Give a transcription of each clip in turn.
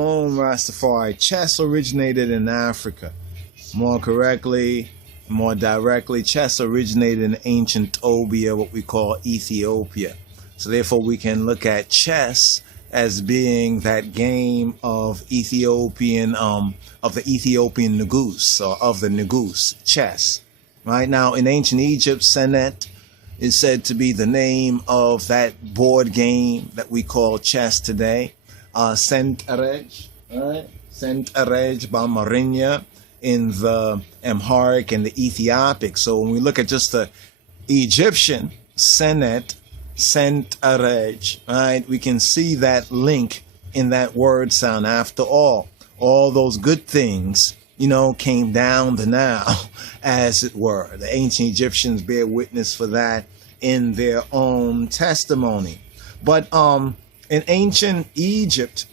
Rastafari. Chess originated in Africa. More correctly, more directly, chess originated in ancient Tobia, what we call Ethiopia. So therefore we can look at chess as being that game of the Ethiopian Negus, or of the Negus, chess. Right now in ancient Egypt, Senet is said to be the name of that board game that we call chess today. Sent-Arej, right? Sent-Arej Bamarinya in the Amharic and the Ethiopic. So when we look at just the Egyptian Senet, Sent-Arej, right? We can see that link in that word sound. After all those good things, came down to now, as it were. The ancient Egyptians bear witness for that in their own testimony. But in ancient Egypt,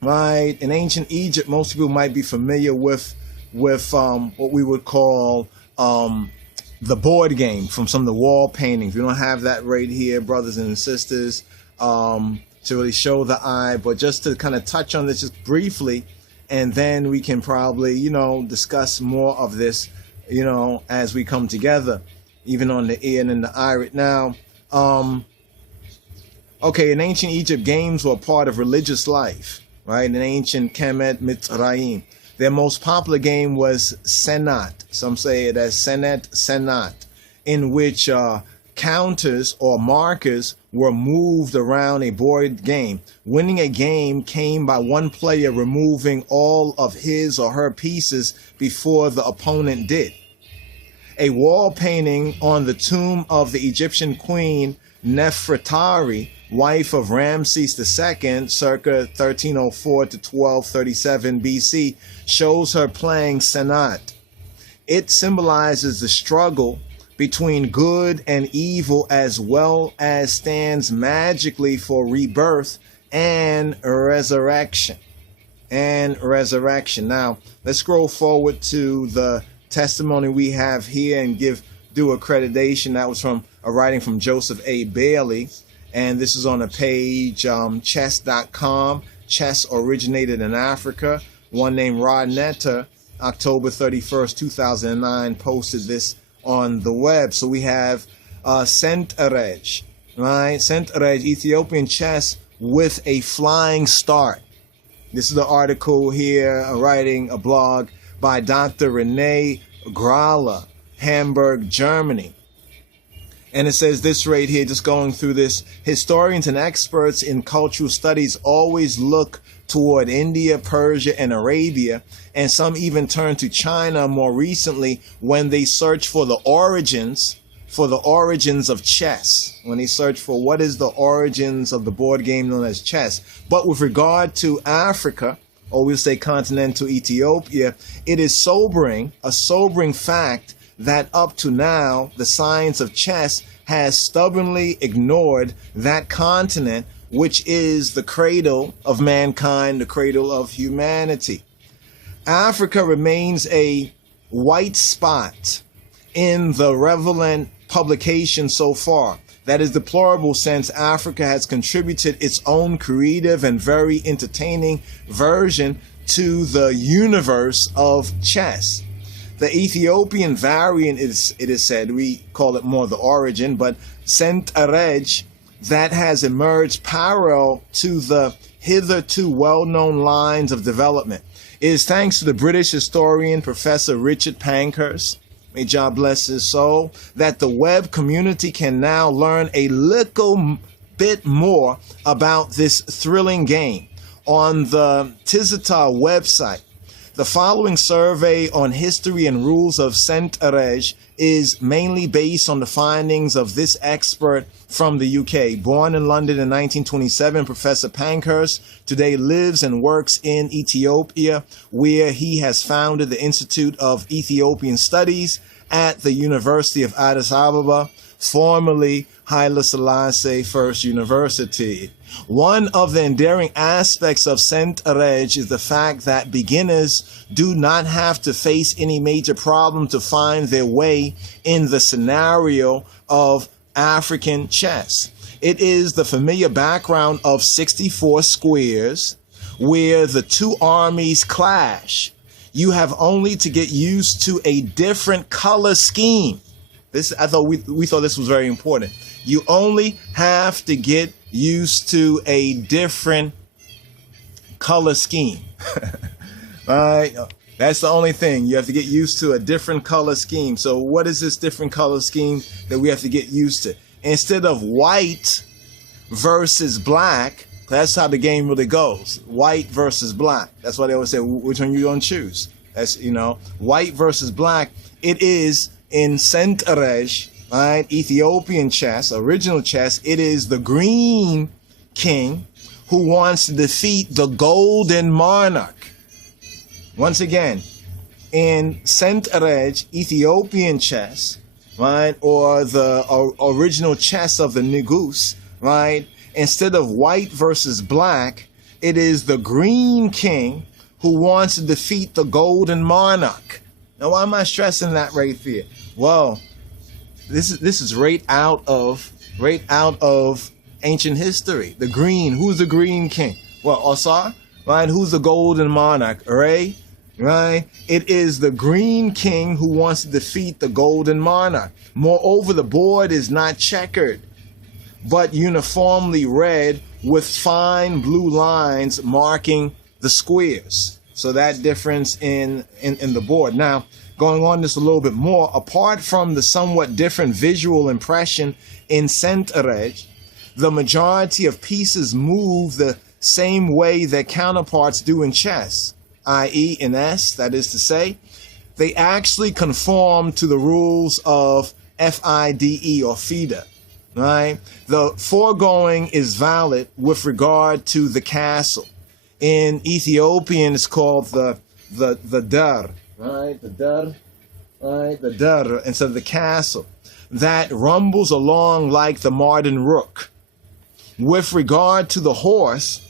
right? In ancient Egypt, most people might be familiar with what we would call the board game from some of the wall paintings. We don't have that right here, brothers and sisters, to really show the eye, but just to kind of touch on this just briefly, and then we can probably, discuss more of this, as we come together, even on the ear and in the eye right now. Okay, in ancient Egypt, games were a part of religious life, right? In ancient Kemet, Mitzrayim, their most popular game was Senat. Some say it as Senat, in which counters or markers were moved around a board game. Winning a game came by one player removing all of his or her pieces before the opponent did. A wall painting on the tomb of the Egyptian queen Nefertari, wife of Ramses II, circa 1304 to 1237 BC, shows her playing Senat. It symbolizes the struggle between good and evil, as well as stands magically for rebirth and resurrection. Now, let's scroll forward to the testimony we have here and do accreditation. That was from a writing from Joseph A. Bailey. And this is on a page, chess.com. Chess originated in Africa. One named Rod Netter, October 31st, 2009, posted this on the web. So we have Sent-Arej, right? Sent-Arej, Ethiopian chess with a flying start. This is the article here, a blog by Dr. Renee Graller, Hamburg, Germany. And it says this right here, just going through this. Historians and experts in cultural studies always look toward India, Persia, and Arabia, and some even turn to China more recently when they search for the origins of chess. When they search for what is the origins of the board game known as chess. But with regard to Africa, or we'll say continental Ethiopia, it is a sobering fact that up to now, the science of chess has stubbornly ignored that continent, which is the cradle of mankind, the cradle of humanity. Africa remains a white spot in the relevant publication so far. That is deplorable, since Africa has contributed its own creative and very entertaining version to the universe of chess. The Ethiopian variant it is said, we call it more the origin, but Sent-Arej, that has emerged parallel to the hitherto well-known lines of development. It is thanks to the British historian, Professor Richard Pankhurst, may God bless his soul, that the web community can now learn a little bit more about this thrilling game. On the Tizita website, the following survey on history and rules of Sent-Arej is mainly based on the findings of this expert from the UK. Born in London in 1927, Professor Pankhurst today lives and works in Ethiopia, where he has founded the Institute of Ethiopian Studies at the University of Addis Ababa, formerly Haile Selassie First University. One of the endearing aspects of Sent-Arej is the fact that beginners do not have to face any major problem to find their way in the scenario of African chess. It is the familiar background of 64 squares where the two armies clash, you have only to get used to a different color scheme. We thought this was very important. You only have to get used to a different color scheme. All right. That's the only thing. You have to get used to a different color scheme. So what is this different color scheme that we have to get used to? Instead of white versus black, that's how the game really goes. White versus black. That's why they always say, which one you gonna choose? That's, white versus black. It is in Centerej, right? Ethiopian chess, original chess. It is the green king who wants to defeat the golden monarch. Once again, in Centerej, Ethiopian chess, right, or the original chess of the Negus, right, instead of white versus black, it is the green king who wants to defeat the golden monarch. Now, why am I stressing that right there? Well, this is right out of ancient history. The green, who's the green king? Well, Osar, right? Who's the golden monarch? Ray, right? It is the green king who wants to defeat the golden monarch. Moreover, the board is not checkered, but uniformly red with fine blue lines marking the squares. So that difference in the board. Now, going on this a little bit more, apart from the somewhat different visual impression in Centerej, the majority of pieces move the same way their counterparts do in chess, i.e. in S, that is to say, they actually conform to the rules of FIDE or FIDE, right? The foregoing is valid with regard to the castle. In Ethiopian, it's called the dar, right? The dar, right? The dar instead of the castle that rumbles along like the modern rook. With regard to the horse,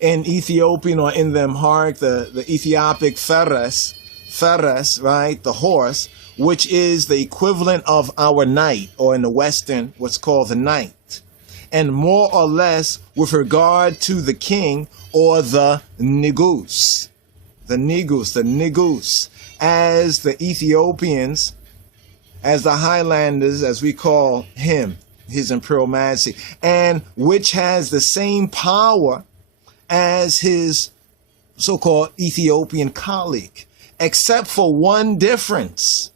in Ethiopian or in the Amharic, the Ethiopic feres, right? The horse, which is the equivalent of our knight, or in the Western, what's called the knight. And more or less with regard to the king or the negus, as the Ethiopians, as the Highlanders, as we call him, his imperial majesty, and which has the same power as his so-called Ethiopian colleague, except for one difference,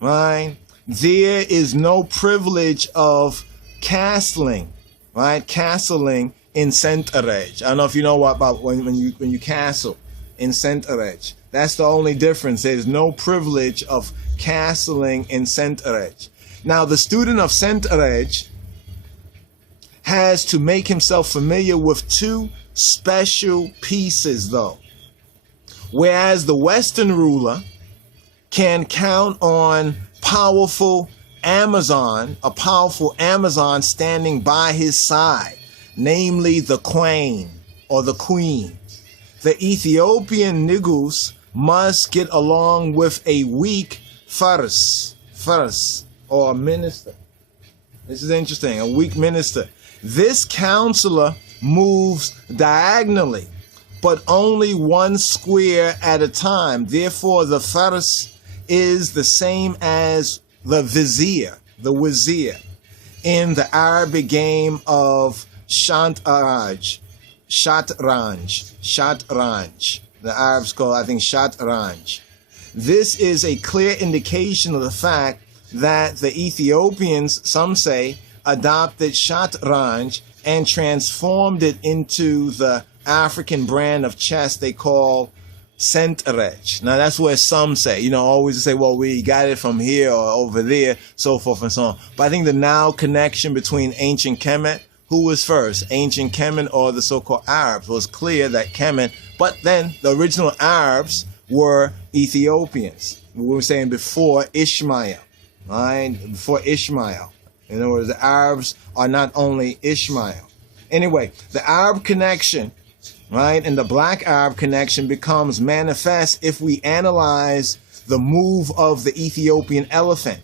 right? There is no privilege of castling, right? Castling in Centerej. I don't know if you know about when you castle in Centerej. That's the only difference. There's no privilege of castling in Centerej. Now, the student of Centerej has to make himself familiar with two special pieces, though. Whereas the Western ruler can count on a powerful Amazon standing by his side, namely the queen or the queen. The Ethiopian negus must get along with a weak faris, or a minister. This is interesting, a weak minister. This counselor moves diagonally, but only one square at a time. Therefore, the faris is the same as the vizier, the wazir, in the Arabic game of shatranj. The Arabs call, I think, shatranj. This is a clear indication of the fact that the Ethiopians, some say, adopted shatranj and transformed it into the African brand of chess they call Centerej. Now, that's what some say. Always say, well, we got it from here or over there, so forth and so on. But I think the now connection between ancient Kemet, who was first, ancient Kemet or the so-called Arabs, was clear that Kemet, but then the original Arabs were Ethiopians. We were saying before Ishmael, right? Before Ishmael. In other words, the Arabs are not only Ishmael. Anyway, the Arab connection, right, and the black Arab connection becomes manifest if we analyze the move of the Ethiopian elephant.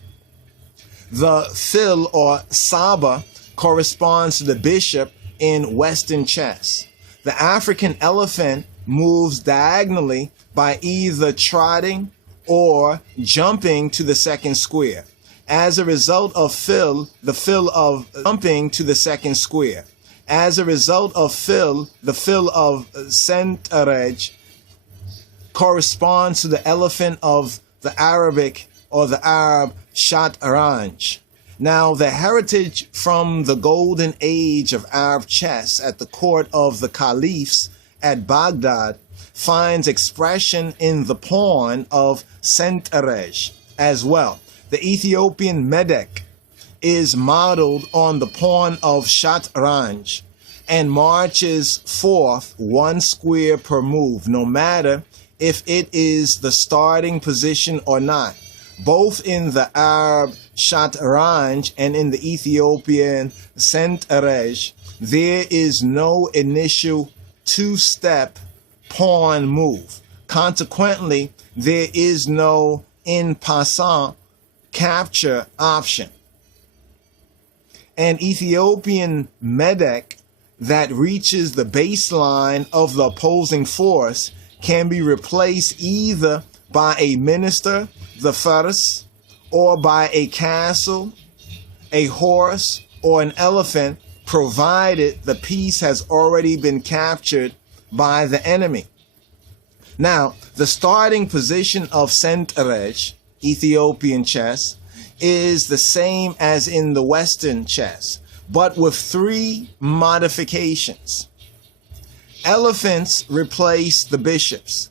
The fil or saba corresponds to the bishop in Western chess. the African elephant moves diagonally by either trotting or jumping to the second square. As a result of the fill of jumping to the second square. As a result of the fill of centerej corresponds to the elephant of the Arabic or the Arab shatranj. Now, the heritage from the golden age of Arab chess at the court of the caliphs at Baghdad finds expression in the pawn of centerej as well. The Ethiopian medek is modeled on the pawn of shatranj and marches forth one square per move, no matter if it is the starting position or not. Both in the Arab shatranj and in the Ethiopian centerej, there is no initial two-step pawn move. Consequently, there is no en passant capture option. An Ethiopian medek that reaches the baseline of the opposing force can be replaced either by a minister, the furs, or by a castle, a horse, or an elephant, provided the piece has already been captured by the enemy. Now, the starting position of centerej, Ethiopian chess, is the same as in the Western chess, but with 3 modifications. Elephants replace the bishops.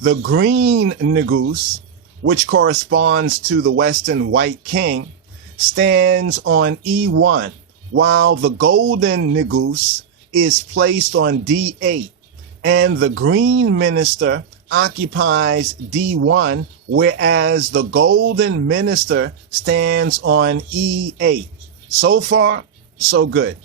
The green negus, which corresponds to the Western white king, stands on E1, while the golden negus is placed on D8, and the green minister occupies D1, whereas the golden minister stands on E8. So far, so good.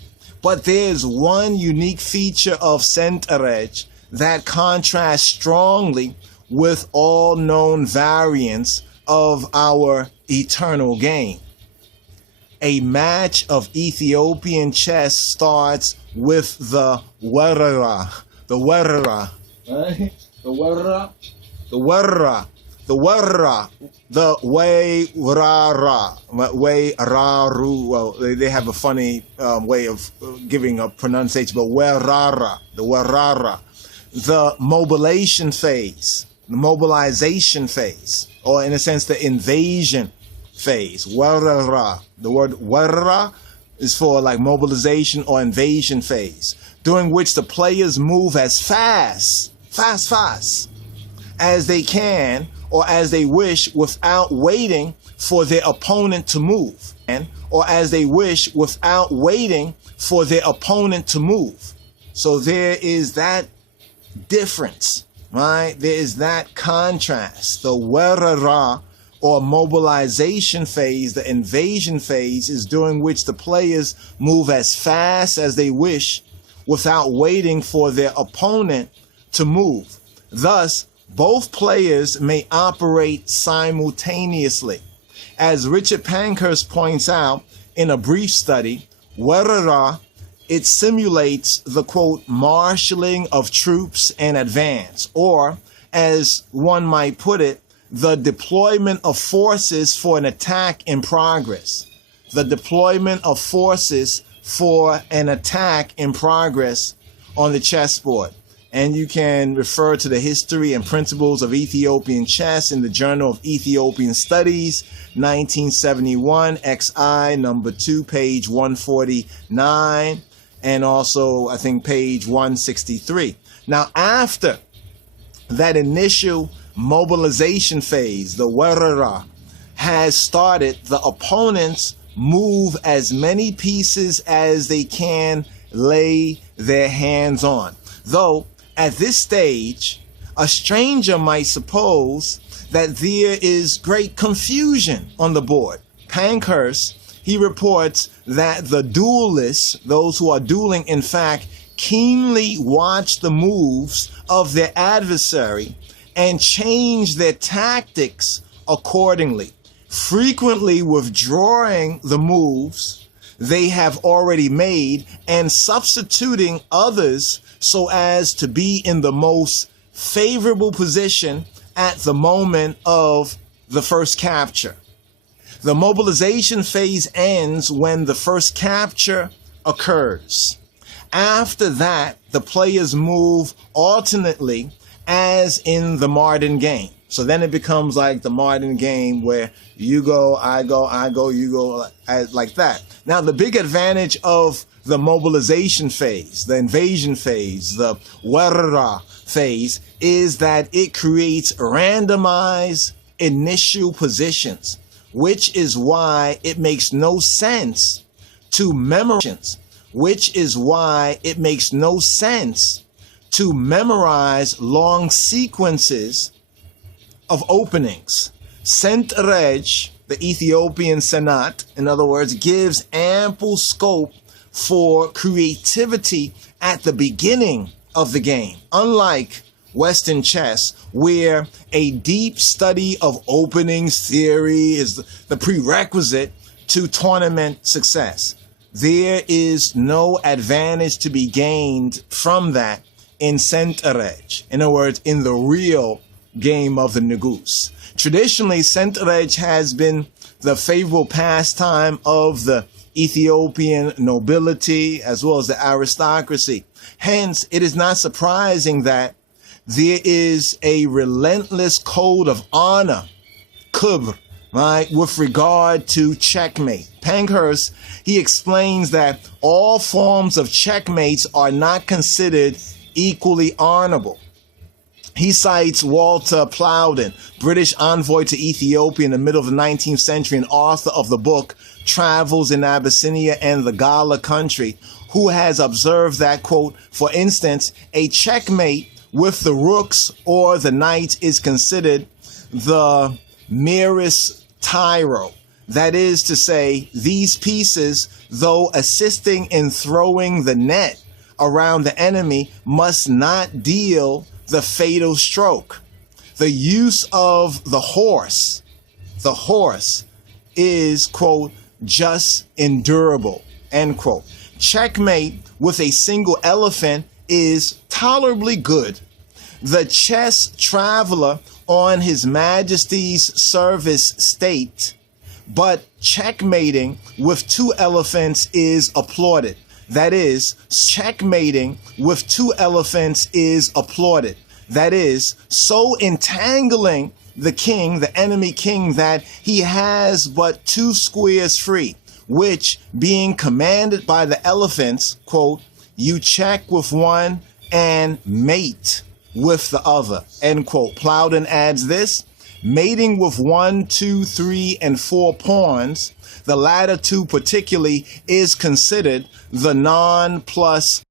But there's one unique feature of centerej that contrasts strongly with all known variants of our eternal game. A match of Ethiopian chess starts with the werra, the werra, the werra, the werra, the werra, the way rara, way raru. Well, they have a funny way of giving a pronunciation, but werara, the werara, the mobilization phase, or in a sense, the invasion phase. Werara. The word werra is for like mobilization or invasion phase, during which the players move as fast as they can or as they wish without waiting for their opponent to move, or as they wish without waiting for their opponent to move. So there is that difference, right? There is that contrast. The werara, or mobilization phase, the invasion phase, is during which the players move as fast as they wish without waiting for their opponent to move. Thus, both players may operate simultaneously. As Richard Pankhurst points out in a brief study, werara, it simulates the, quote, marshalling of troops and advance, or, as one might put it, the deployment of forces for an attack in progress. The deployment of forces for an attack in progress on the chessboard. And you can refer to the history and principles of Ethiopian chess in the Journal of Ethiopian Studies, 1971, XI number 2, page 149, and also, I think, page 163. Now, after that initial mobilization phase, the werara, has started, the opponents move as many pieces as they can lay their hands on. Though, at this stage, a stranger might suppose that there is great confusion on the board. Pankhurst, he reports that the duelists, those who are dueling, in fact, keenly watch the moves of their adversary and change their tactics accordingly, frequently withdrawing the moves they have already made and substituting others so as to be in the most favorable position at the moment of the first capture. The mobilization phase ends when the first capture occurs. After that, the players move alternately as in the modern game. So then it becomes like the modern game where you go, I go, I go, you go, like that. Now, the big advantage of the mobilization phase, the invasion phase, the warra phase, is that it creates randomized initial positions, which is why it makes no sense to memorize, long sequences of openings. Sentreg, the Ethiopian Senate, in other words, gives ample scope for creativity at the beginning of the game, unlike Western chess, where a deep study of openings theory is the prerequisite to tournament success. There is no advantage to be gained from that in Sentreg. In other words, in the real game of the Negus. Traditionally, Sentreg has been the favorable pastime of the Ethiopian nobility as well as the aristocracy. Hence, it is not surprising that there is a relentless code of honor, kubr, right, with regard to checkmate. Pankhurst, he explains that all forms of checkmates are not considered equally honorable. He cites Walter Plowden, British envoy to Ethiopia in the middle of the 19th century and author of the book Travels in Abyssinia and the Gala Country, who has observed that, quote, for instance, a checkmate with the rooks or the knights is considered the merest tyro. That is to say, these pieces, though assisting in throwing the net around the enemy, must not deal the fatal stroke. The use of the horse is, quote, just endurable, end quote. Checkmate with a single elephant is tolerably good. The chess traveler on His Majesty's service state, but checkmating with two elephants is applauded. That is, checkmating with two elephants is applauded. That is, so entangling the king, the enemy king, that he has but two squares free, which, being commanded by the elephants, quote, you check with one and mate with the other, end quote. Plowden adds this: mating with 1, 2, 3, and 4 pawns, the latter two particularly, is considered the non plus